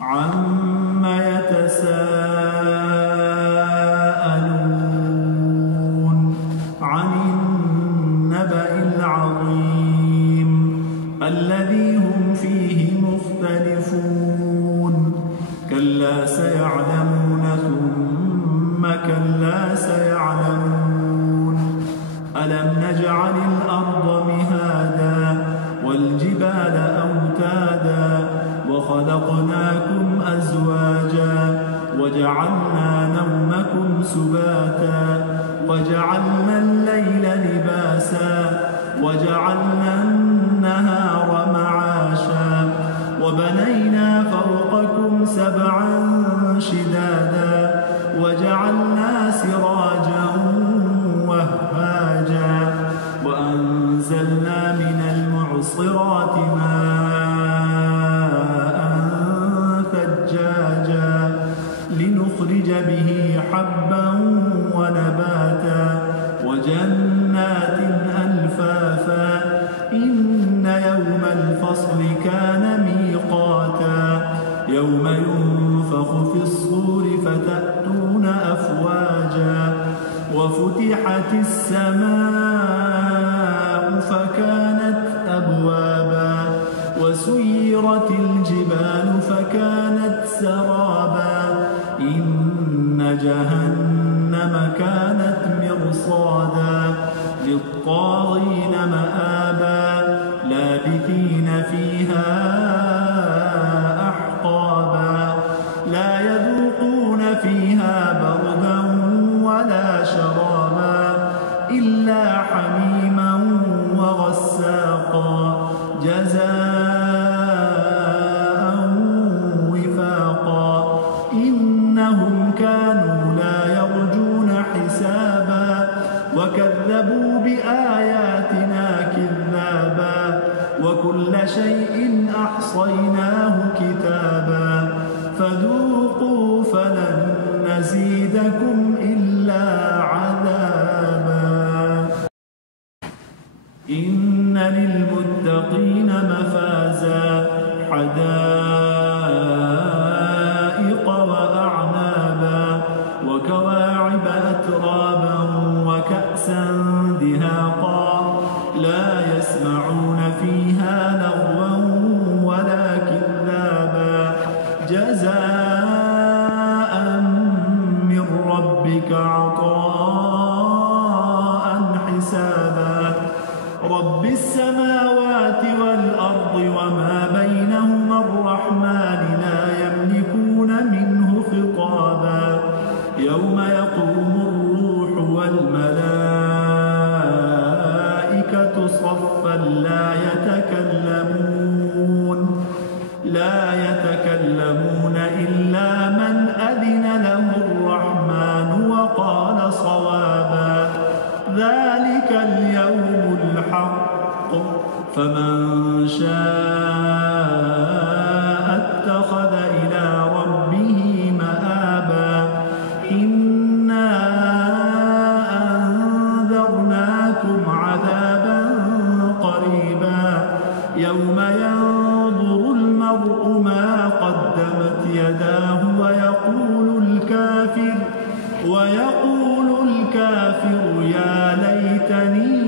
عَمَّ يَتَسَاءَلُونَ عَنِ النَّبَإِ الْعَظِيمِ الَّذِي هُمْ فِيهِ مُخْتَلِفُونَ كَلَّا سَيَعْلَمُونَ ثُمَّ كَلَّا سَيَعْلَمُونَ أَلَمْ نَجْعَلِ الْأَرْضَ مِهَادًا وَالْجِبَالَ أَوْتَادًا وَخَلَقْنَاكُمْ أَزْوَاجًا وَجَعَلْنَا نَوْمَكُمْ سُبَاتًا وَجَعَلْنَا اللَّيْلَ لِبَاسًا وَجَعَلْنَا النَّهَارَ مَعَاشًا وَبَنَيْنَا فَوْقَكُمْ سَبْعًا شِدَادًا وَجَعَلْنَا سِرَاجًا وَهَّاجًا وَأَنزَلْنَا مِنَ الْمُعْصِرَاتِ مَاءً ثَجَّاجًا لِنُخْرِجَ بِهِ حَبًّا وَنَبَاتًا وَجَنَّاتٍ أَلْفَافًا إِنَّ يَوْمَ الْفَصْلِ كَانَ مِيقَاتًا يَوْمَ يُنفَخُ فِي الصُّورِ فَتَأْتُونَ أَفْوَاجًا وَفُتِحَتِ السَّمَاءُ فَكَانَتْ أَبْوَابًا وَسُيِّرَتِ الْجِبَالُ فَكَانَتْ سَرَابًا إِنَّ جَهَنَّمَ كَانَتْ مِرْصَادًا لِلطَّاغِينَ مَآبًا لَابِثِينَ فِيهَا أَحْقَابًا لَا يَذُوقُونَ فِيهَا بَرْدًا وَلَا شَرَابًا إِلَّا حَمِيمًا وَغَسَّاقًا جَزَاءً وِفَاقًا إِنَّهُمْ كَانُوا لَا يَرْجُونَ حِسَابًا وَكَذَّبُوا بِآيَاتِنَا كِذَّابًا وَكُلَّ شَيْءٍ أَحْصَيْنَاهُ كِتَابًا فَذُوقُوا فَلَن نَّزِيدَكُمْ إِلَّا عَذَابًا إِنَّ لِلْمُتَّقِينَ مَفَازًا حَدَائِقَ وَأَعْنَابًا وَكَوَاعِبَ أَتْرَابًا وَكَأْسًا دِهَاقًا لَا يَسْمَعُونَ فِيهَا لَغْوًا وَلَا كِذَّابًا جَزَاءً مِّن رَّبِّكَ عَطَاءً حِسَابًا رَّبِّ السَّمَاوَاتِ وَالْأَرْضِ وَمَا بَيْنَهُمَا الرَّحْمَٰنِ لَا يَمْلِكُونَ مِنْهُ خِطَابًا يَوْمَ يَقُومُ الرُّوحُ وَالْمَلَائِكَةُ صَفًّا لا يتكلمون إلا من أذن له الرحمن وقال صوابا ذلك اليوم الحق فمن شاء اتخذ إلى ربه مآبا إنا أنذرناكم عذابا قريبا يوم ينظر المرء ما قدمت يداه ويقول الكافر يا ليتني